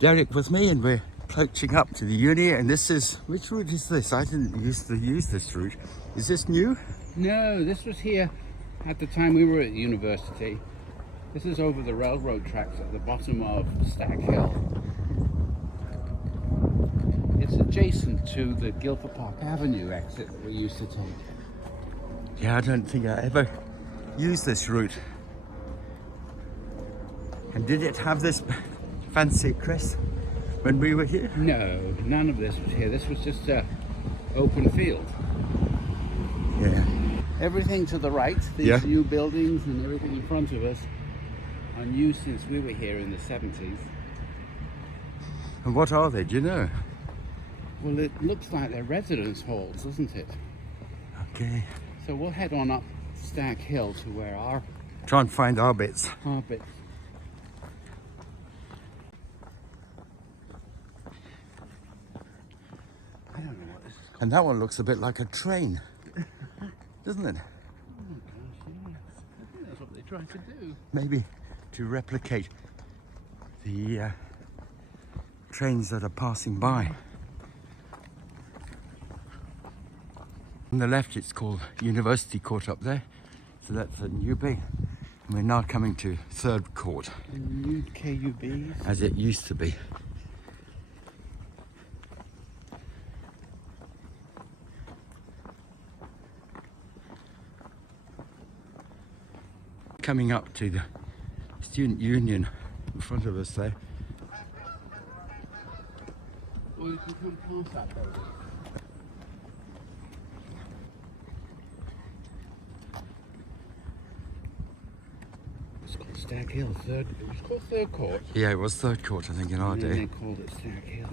Derek with me, and we're coaching up to the uni. And this is, which route is this? I didn't used to use this route. Is this new? No, this was here at the time we were at university. This is over the railroad tracks at the bottom of Stag Hill. It's adjacent to the Guildford Park Avenue exit that we used to take. Yeah, I don't think I ever used this route. And did it have this fancy crest when we were here? No, none of this was here. This was just an open field. Yeah. Everything to the right, these new buildings and everything in front of us, are new since we were here in the 70s. And what are they, do you know? Well, it looks like they're residence halls, doesn't it? Okay. So we'll head on up Stag Hill to where our Try and find our bits. bits. I don't know what this is called. And that one looks a bit like a train, doesn't it? Oh my gosh, yes. I think that's what they're trying to do. Maybe to replicate the trains that are passing by. On the left it's called University Court up there, so that's a new bit. And we're now coming to Third Court, New KUBs. as it used to be. Coming up to the Student Union in front of us there. Or you can come past that building. It's called Stag Hill. It was called Third Court. Yeah, it was Third Court, I think, in our And then day. they called it Stag Hill.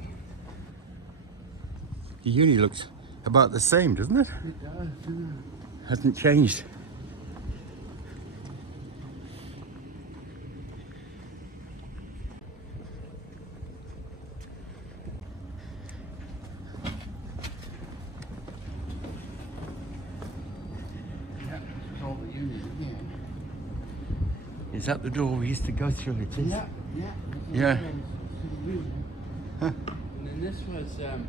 The uni looks about the same, doesn't it? It does, yeah. Hasn't changed. Is that the door we used to go through? It is. Yeah. Huh. And then this was, if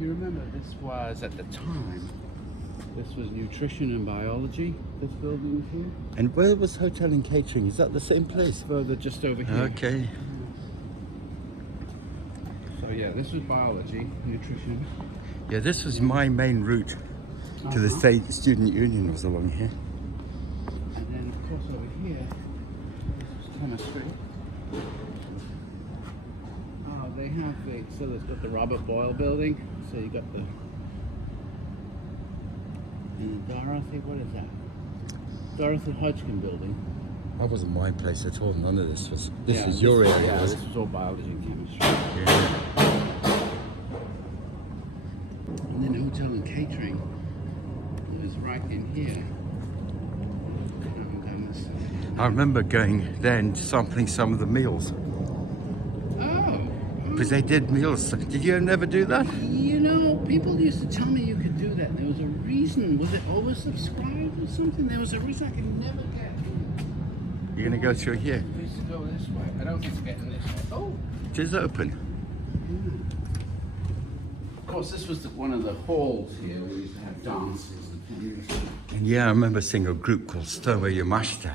you remember, this was at the time, this was nutrition and biology, this building was here. And where was Hotel and Catering? Is that the same place? Further just over here. Okay. So yeah, this was biology, nutrition. Yeah, this was my main route to the State Student Union, was along here. And then of course over here, this is chemistry. Oh, they have so they've got the Robert Boyle building. So you got the Dorothy, what is that? Dorothy Hodgkin building. That wasn't my place at all. None of this was. This Yeah, is your area. Yeah, was this it? was all biology and chemistry. Yeah. And then hotel and catering was right in here. I remember going there and sampling some of the meals. Oh. Because they did meals. Did you never do that? You know, people used to tell me you could do that. There was a reason. Was it oversubscribed or something? There was a reason I could never get. You're going to go through here. We used to go this way. I don't think it's getting this way. Oh. It is open. Of course, this was one of the halls here. We used to have dances and things. And yeah, I remember seeing a group called Stoma Yamashita.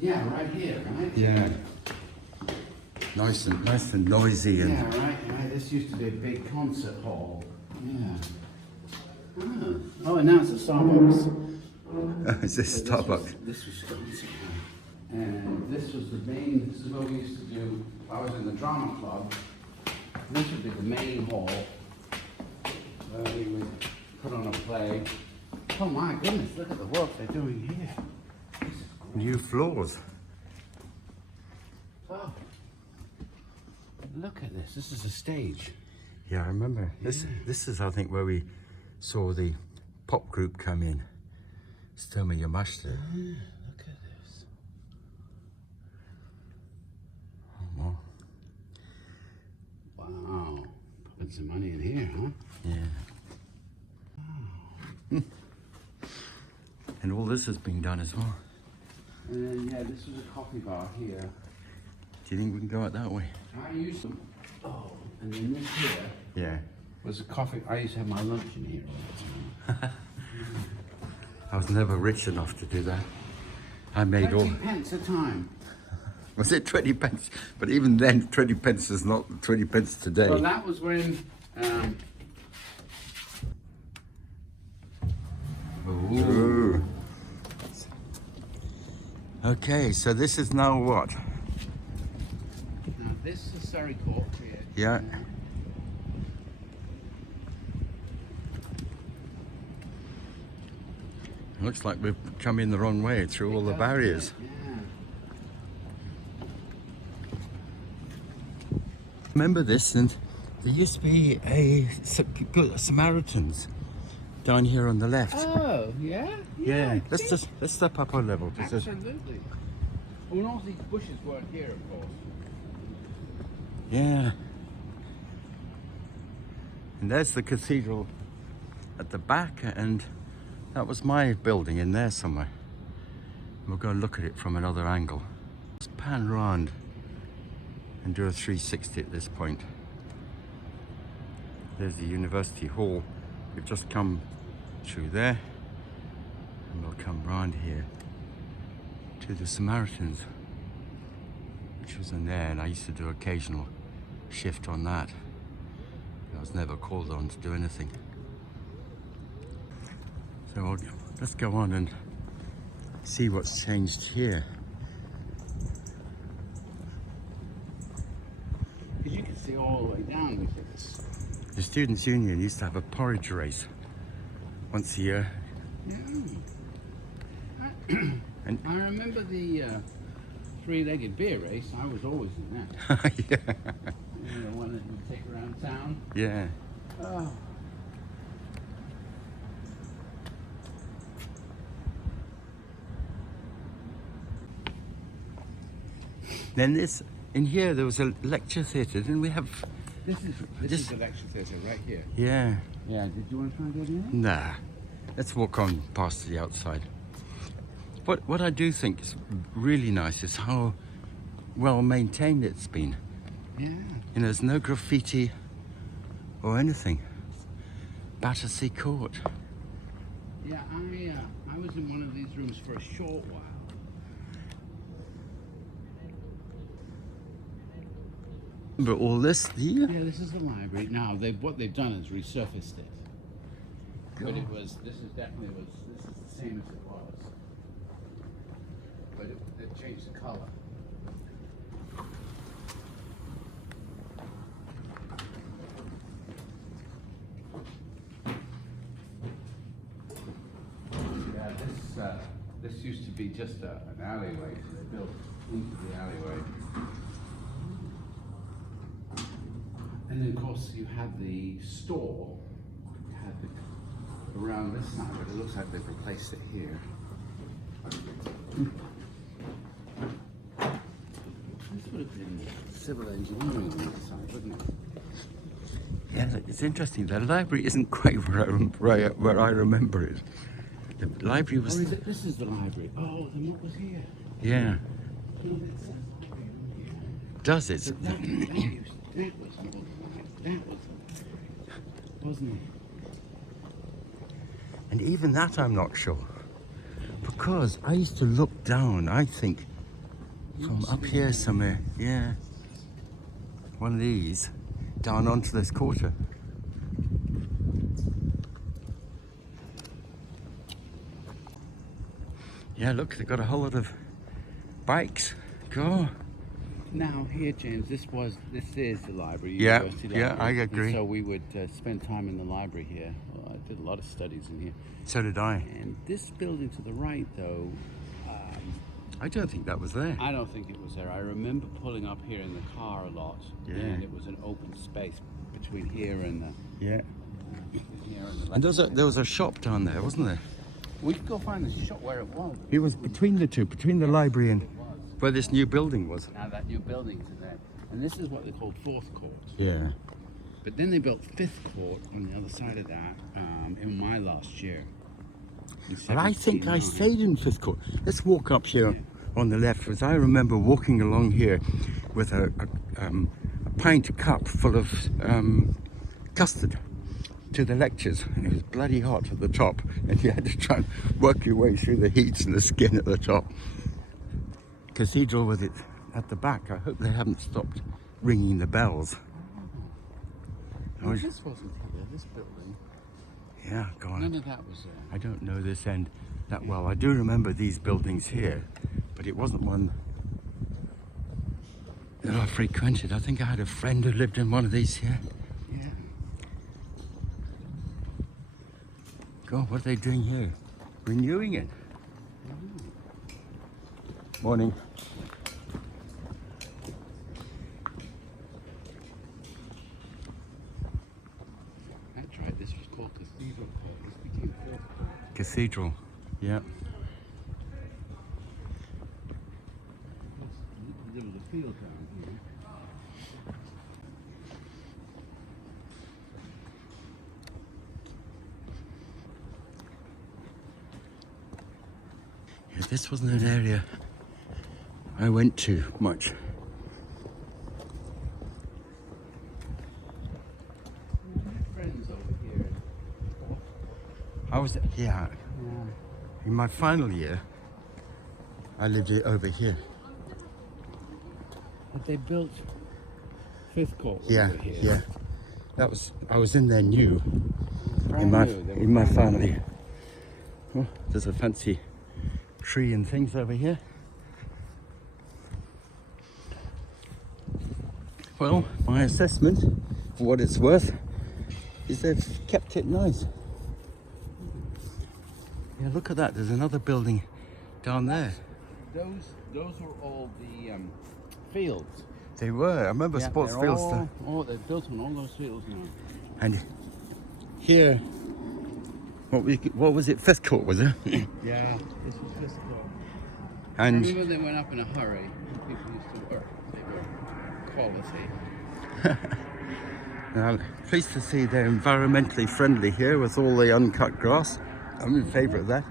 Yeah, right here, right? Yeah. Nice and noisy and. Yeah, right. This used to be a big concert hall. Yeah. Oh, and now it's a Starbucks. Is this Starbucks? This was Starbucks. And this was the main, this is what we used to do. I was in the drama club. This would be the main hall where we would put on a play. Oh my goodness, look at the work they're doing here. This is great. New floors. Oh. Look at this. This is a stage. Yeah, I remember. This is, I think, where we saw the pop group come in. Stoma Yamashita. Look at this. Oh, wow. Wow. Putting some money in here, huh? Yeah. Wow. And all this has been done as well. And then, yeah, this was a coffee bar here. Do you think we can go out that way? I used to. Oh, and then this here Yeah. was a coffee. I used to have my lunch in here all the time. I was never rich enough to do that. I made 20 pence a time. Was it 20 pence? But even then, 20 pence is not 20 pence today. Well, that was when. Ooh. Okay, so this is now what? Now this is Surrey Court here. Yeah. Looks like we've come in the wrong way through all the barriers. Yeah. Remember this, and there used to be a Samaritans down here on the left. Oh, yeah? Yeah. Let's step up our level. Absolutely. When all these bushes weren't here, of course. Yeah. And there's the cathedral at the back, and that was my building in there somewhere. We'll go look at it from another angle. Let's pan round and do a 360 at this point. There's the University Hall. We've just come through there, and we'll come round here to the Samaritans, which was in there, and I used to do occasional shift on that. I was never called on to do anything. So let's go on and see what's changed here. Because you can see all the way down with this. The Students' Union used to have a porridge race once a year. And I remember the three-legged beer race. I was always in that. Yeah. You know, one that you take around town. Yeah. Oh. Then this, in here there was a lecture theatre, didn't we have? This is the lecture theatre right here. Yeah. Yeah, did you want to try and get in? Nah. Let's walk on past the outside. What I do think is really nice is how well maintained it's been. Yeah. You know, there's no graffiti or anything. Battersea Court. Yeah, I was in one of these rooms for a short while. Remember all this, do you? Yeah, this is the library. Now, what they've done is resurfaced it. But it was, this is the same as it was. But it changed the color. Yeah, this used to be just an alleyway, so they built into the alleyway. And then, of course, you had the store. You had around this side, but it looks like they've replaced it here. This would have been civil engineering on this side, wouldn't it? Yeah, it's interesting. The library isn't quite where I remember it. The library was. Or is it, this is the library. Oh, then what was here? Yeah. No, that says library on here. Does it? So that was more like, that was, wasn't it? And even that I'm not sure. Because I used to look down, I think, from up here somewhere, yeah. One of these, down onto this quarter. Yeah, look, they've got a whole lot of bikes. Go. Now here, James, this is the library. Yeah, University yeah, library. I agree. And so we would spend time in the library here. Well, I did a lot of studies in here. So did I. And this building to the right, though, I don't think that was there. I don't think it was there. I remember pulling up here in the car a lot, Yeah. and it was an open space between here and the. Yeah. Here and the And there was a shop down there, wasn't there? We could go find the shop where it was. It was between the two, between the library and where this new building was. Now that new building's in there, and this is what they call fourth court. Yeah. But then they built fifth court on the other side of that in my last year. And I think I 79. stayed in fifth court. Let's walk up here on the left, because I remember walking along here with a pint cup full of custard to the lectures, and it was bloody hot at the top, and you had to try and work your way through the heat and the skin at the top. Cathedral with it at the back. I hope they haven't stopped ringing the bells. No, this wasn't here, this building. Yeah, go on. None of that was there. I don't know this end that well. I do remember these buildings here, but it wasn't one that I frequented. I think I had a friend who lived in one of these here. Yeah. God, what are they doing here? Renewing it. Morning. That's right, this was called Cathedral. This became Guildford. Cathedral, yeah. There was a field down here. Yeah, this wasn't an area I went to much. Friends over here. I was, yeah, in my final year, I lived over here. But they built Fifth Court Yeah, over here. yeah. That was, I was in there new, Brand new, they were in my brand final new. year. Oh, there's a fancy tree and things over here. Well, my assessment, for what it's worth, is they've kept it nice. Yeah, look at that. There's another building down there. Those were all the fields. They were. I remember sports they're fields. all they're built on all those fields now. And here, what was it? Fifth Court, was it? Yeah, this was Fifth Court. I And remember they went up in a hurry. People used to work. They were quality. I'm pleased to see they're environmentally friendly here with all the uncut grass. I'm in favour of that.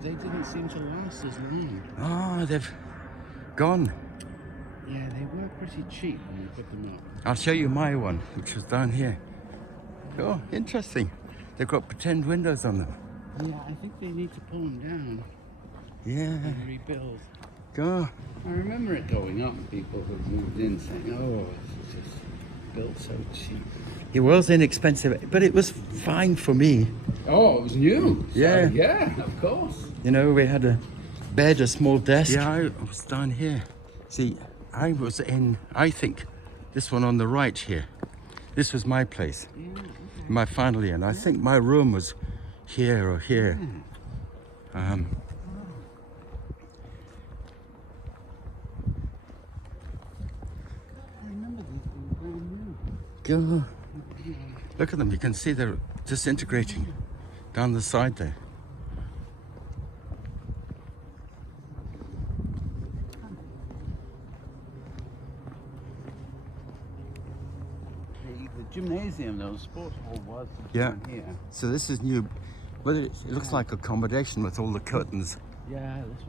They didn't seem to last as long. Oh, they've gone. Yeah, they were pretty cheap when we put them up. I'll show you my one, which was down here. Oh, interesting. They've got pretend windows on them. Yeah, I think they need to pull them down Yeah. and rebuild. Go. I remember it going up, people who moved in saying, oh, it's just built so cheap. It was inexpensive, but it was fine for me. Oh, it was new. Yeah. So, yeah, of course. You know, we had a bed, a small desk. Yeah, I was down here. See, I was in, I think, this one on the right here. This was my place, Yeah, okay. my final year, and I think my room was here or here. Yeah. I remember these being brand new. Go. Look at them, you can see they're disintegrating down the side there. The gymnasium, though, sports hall was Yeah. down here. So this is new, well, it looks like accommodation with all the curtains. Yeah, this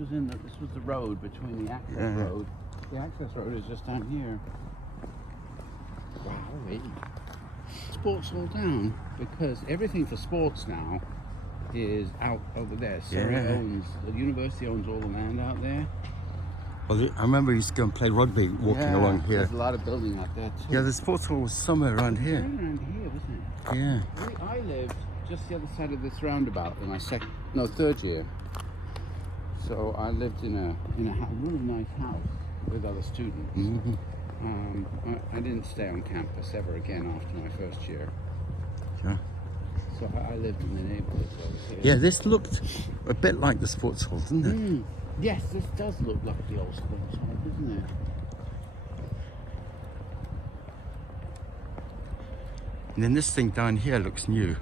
was the road between the access Yeah. road. The access road is just down here. Wow, really? Sports all down because everything for sports now is out over there. Surrey owns, the university owns all the land out there. Well, I remember we used to go and play rugby walking along here. There's a lot of building out there too. Yeah, the sports hall was somewhere around Right here. around here, wasn't it? Yeah. I lived just the other side of this roundabout in my third year. So I lived in a really nice house with other students. Mm-hmm. I didn't stay on campus ever again after my first year. Yeah. So I lived in the neighbourhood over here. Yeah, this looked a bit like the sports hall, didn't it? Mm. Yes, this does look like the old sports hall, doesn't it? And then this thing down here looks new.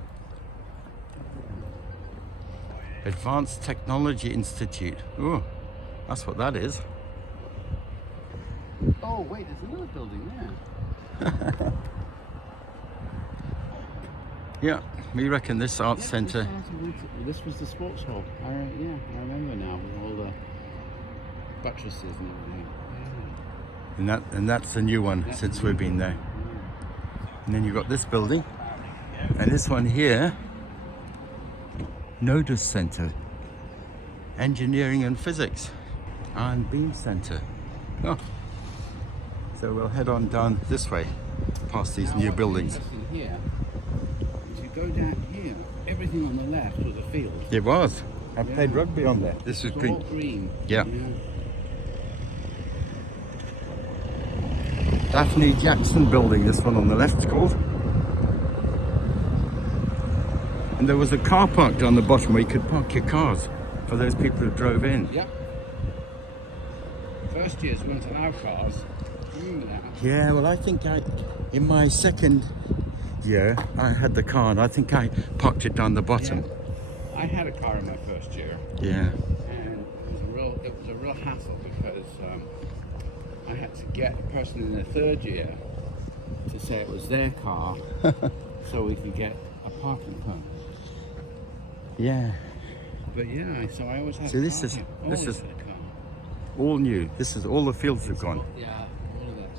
Advanced Technology Institute. Oh, that's what that is. Oh, wait, there's another building there. Yeah, we reckon this arts centre. This was the sports hall. I remember now with all the buttresses and everything. And that's the new one since we've been there. And then you've got this building. And this one here, Nodus Centre. Engineering and Physics. Iron Beam Centre. Oh. So we'll head on down this way, past these new buildings. Here, if you go down here, everything on the left was a field. It was. I played rugby on there. This is green. All green. Yeah. Daphne Jackson building, this one on the left's called. And there was a car park down the bottom where you could park your cars for those people who drove in. Yeah. First years weren't allowed cars. Remember that? Yeah, well I think in my second year I had the car and I think I parked it down the bottom. Yeah. I had a car in my first year. Yeah. And it was a real hassle because I had to get a person in the third year to say it was their car so we could get a parking permit. Yeah. But yeah, so I always had So a this car is here. this Always is had a car. all new. This is all the fields have gone. Yeah, all of that.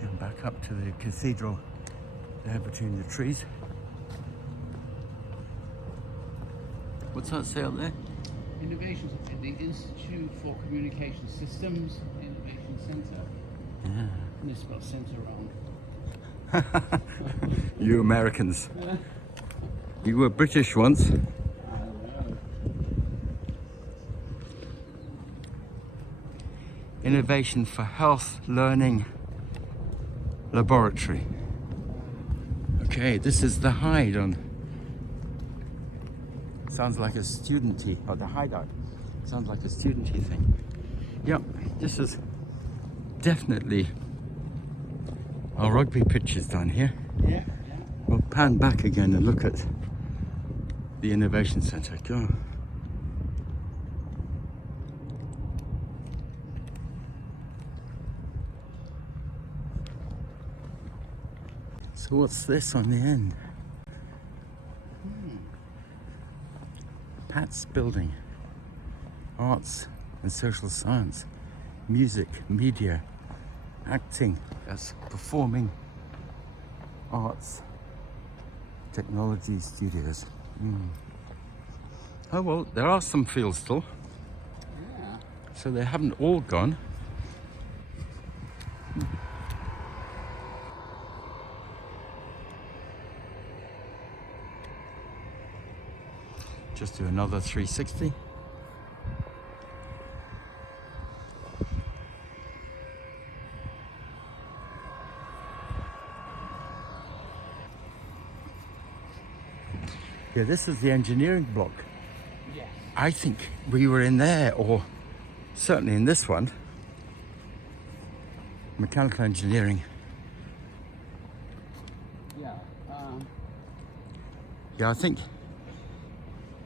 And back up to the cathedral there between the trees. What's that say up there? Innovations in the Institute for Communication Systems Innovation Centre. Yeah. And they spelled centre wrong. You Americans. You were British once. Innovation for Health Learning Laboratory. Okay, this is the Hyde on. Sounds like a studenty, or the hideout. Sounds like a studenty thing. Yep, this is definitely our rugby pitches down here. Yeah. We'll pan back again and look at the Innovation Centre. Go. So what's this on the end? Pat's building. Arts and social science. Music, media, acting. That's performing arts. Technology studios. Oh well, there are some fields still. Yeah. So they haven't all gone. Just do another 360. Yeah, this is the engineering block. Yes. I think we were in there, or certainly in this one. Mechanical engineering. Yeah. Yeah, I think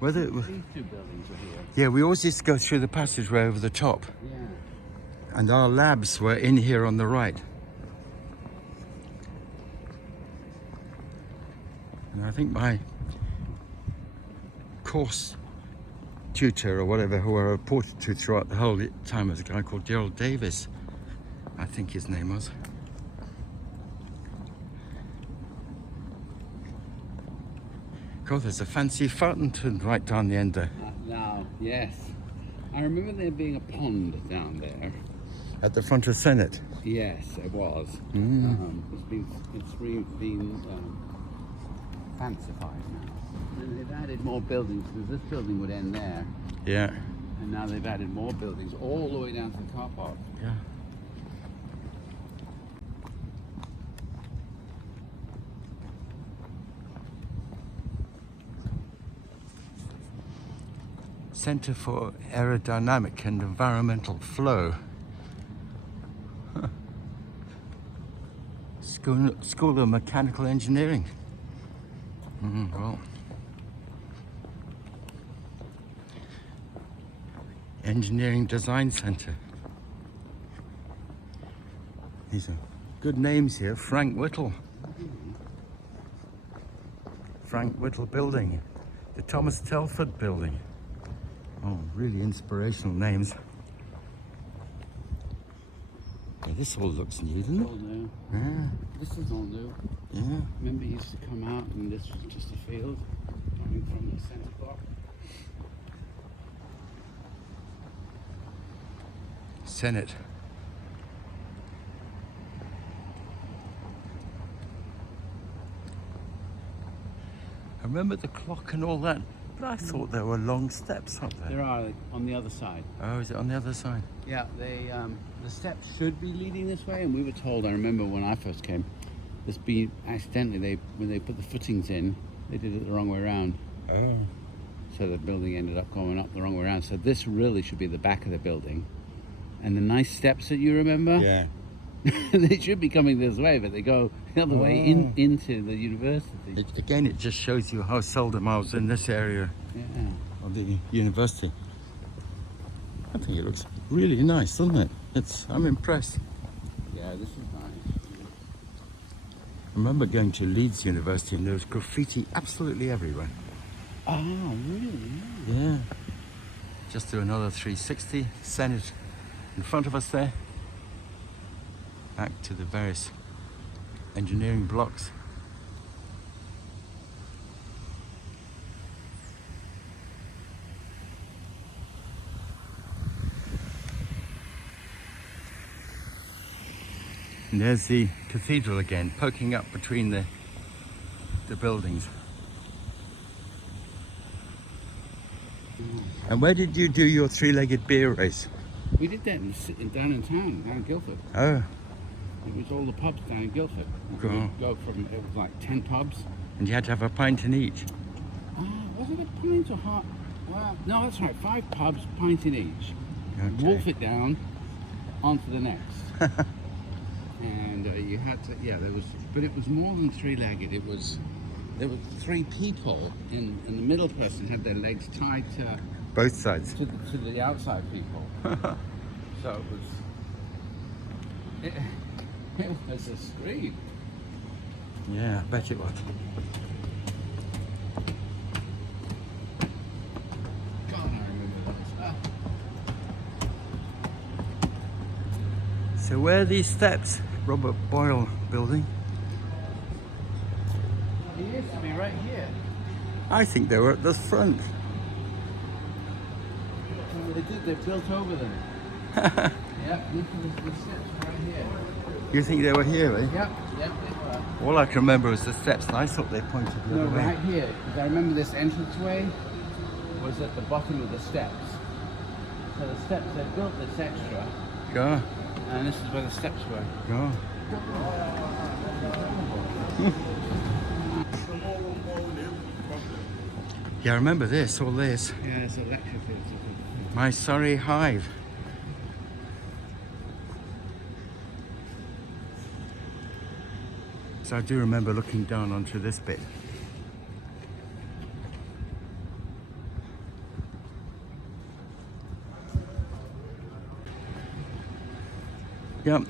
whether it was, These two buildings are here. yeah, we always used to go through the passageway over the top, Yeah. and our labs were in here on the right. And I think my course tutor or whatever, who I reported to throughout the whole time, was a guy called Gerald Davis, I think his name was. God, there's a fancy fountain right down the end there. Now, yes. I remember there being a pond down there. At the front of Senate. Yes, it was. It's been fancified now. And they've added more buildings because this building would end there. Yeah. And now they've added more buildings all the way down to the car park. Yeah. Centre for Aerodynamic and Environmental Flow. Huh. School of Mechanical Engineering. Well. Engineering Design Centre. These are good names here. Frank Whittle. Frank Whittle Building. The Thomas Telford building. Oh, really inspirational names. Yeah, this all looks new, doesn't it? All new. Yeah, This is all new. yeah. Remember, it used to come out and this was just a field coming from the centre block. Senate. I remember the clock and all that, but I thought there were long steps up there. There are on the other side. Oh, is it on the other side? Yeah, the steps should be leading this way, and we were told. I remember when I first came, accidentally when they put the footings in, they did it the wrong way around. Oh. So the building ended up going up the wrong way around. So this really should be the back of the building, and the nice steps that you remember. Yeah. They should be coming this way, but they go the other way into the university. Again, it just shows you how seldom I was in this area Yeah. of the university. I think it looks really nice, doesn't it? I'm impressed. Yeah, this is nice. I remember going to Leeds University and there was graffiti absolutely everywhere. Ah, really? Yeah. Just do another 360, Senate in front of us there. Back to the various engineering blocks. And there's the cathedral again, poking up between the buildings. And where did you do your three-legged beer race? We did that down in town, down in Guildford. Oh, It was all the pubs down in Guildford. Cool. We'd go from, it was like 10 pubs. and you had to have a pint in each. Was it a pint or half? Well, no, that's right, 5 pubs, pint in each. Okay. Wolf it down onto the next. And you had to, but it was more than three-legged. There were 3 people, and the middle person had their legs tied Both sides. to the outside people. So it was a scream. Yeah, I bet it was. God, I remember that. So where are these steps? Robert Boyle building? It used to be right here. I think they were at the front. They did, they built over them. Yep, look at the steps right here. You think they were here, eh? Yep, they were. All I can remember was the steps, and I thought they pointed the No, other way. right here, because I remember this entranceway was at the bottom of the steps. So the steps, they built this extra, Go, and this is where the steps were. go. Yeah, I remember this, all this. Yeah, it's a lecture theatre. My Surrey Hive. So I do remember looking down onto this bit. Yep.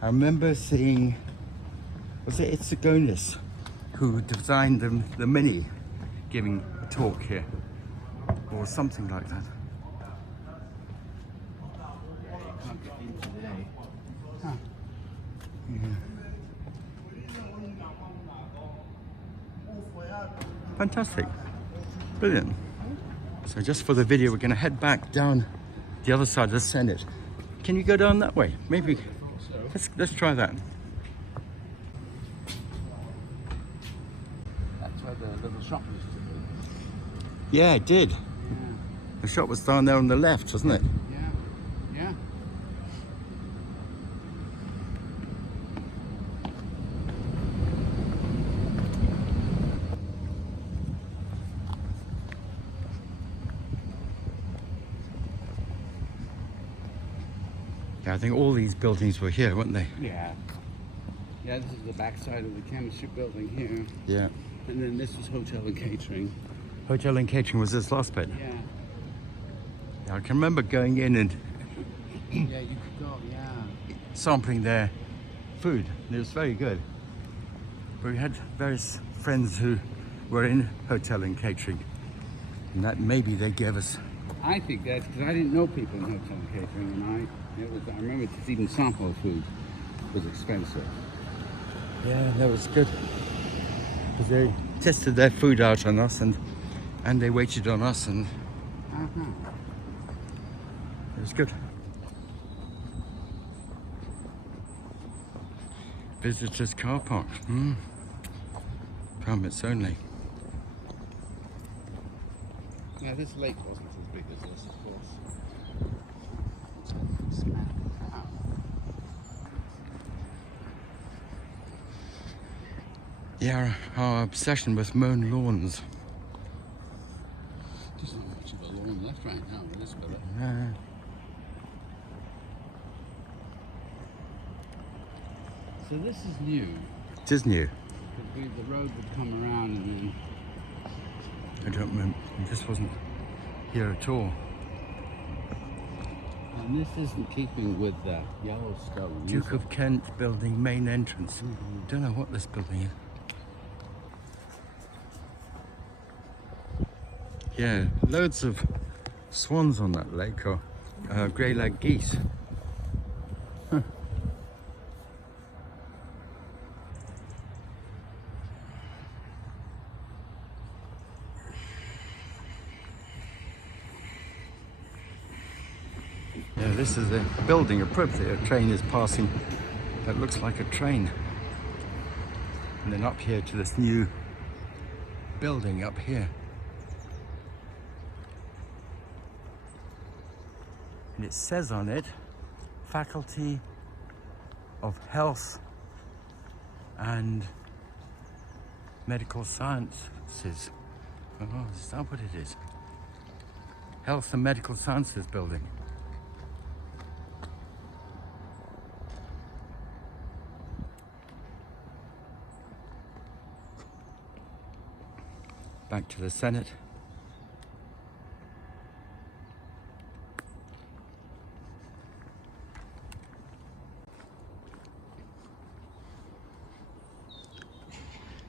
I remember seeing, was it Itzagonis who designed the Mini giving a talk here, or something like that. Can't get in today. Huh. Fantastic, brilliant. So just for the video, we're going to head back down the other side of the Senate. Can you go down that way? Maybe. Let's try that. That's where the little shop used to be. Yeah, it did. Yeah, The shop was down there on the left, wasn't it? yeah, yeah. Yeah, I think all these buildings were here, weren't they? Yeah. Yeah, this is the back side of the chemistry building here. Yeah. And then this was hotel and catering. Hotel and catering was this last bit. Yeah. Yeah, I can remember going in and Yeah, you could go, yeah. sampling their food. And it was very good. But we had various friends who were in hotel and catering. And that maybe they gave us. I think that's because I didn't know people in hotel and catering, and I remember just even sample food was expensive. Yeah, that was good. Because they tested their food out on us and they waited on us and it was good. Visitors car park. Permits only. Yeah, this lake wasn't as big as this, of course. It's mapped out. Yeah, our obsession with mown lawns. There's not much of a lawn left right now in this villa. So this is new. It is new. The road would come around and then... I don't remember. This wasn't here at all. And this isn't keeping with the Yellowstone. Duke of Kent building, main entrance. Don't know what this building is. Yeah, loads of swans on that lake, or grey-lag geese. Huh. Yeah, this is a building appropriately. A train is passing that looks like a train. And then up here to this new building up here. And it says on it, Faculty of Health and Medical Sciences. Oh, is that what it is? Health and Medical Sciences building. Back to the Senate.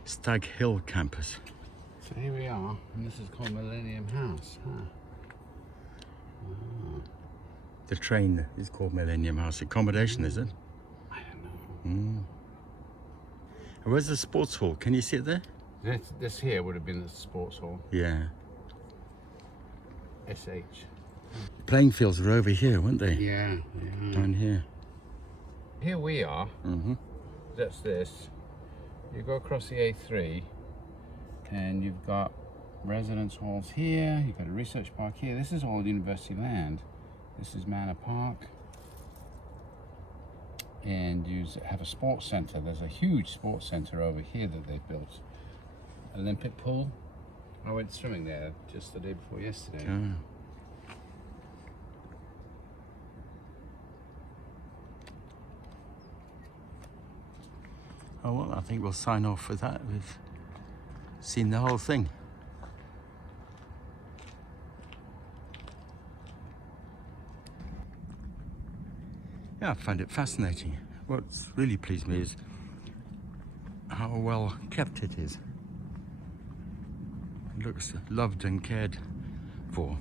Stag Hill campus. So here we are, and this is called Millennium House. The train is called Millennium House. Accommodation, is it? I don't know. Where's the sports hall? Can you see it there? This here would have been the sports hall. Yeah. SH. Playing fields were over here, weren't they? Yeah. Down here. Here we are. That's this. You go across the A3 and you've got residence halls here, you've got a research park here. This is all university land. This is Manor Park. And you have a sports centre. There's a huge sports centre over here that they've built. Olympic pool. I went swimming there just the day before yesterday. Oh well, I think we'll sign off with that. We've seen the whole thing. Yeah, I find it fascinating. What's really pleased me is how well kept it is. It looks loved and cared for.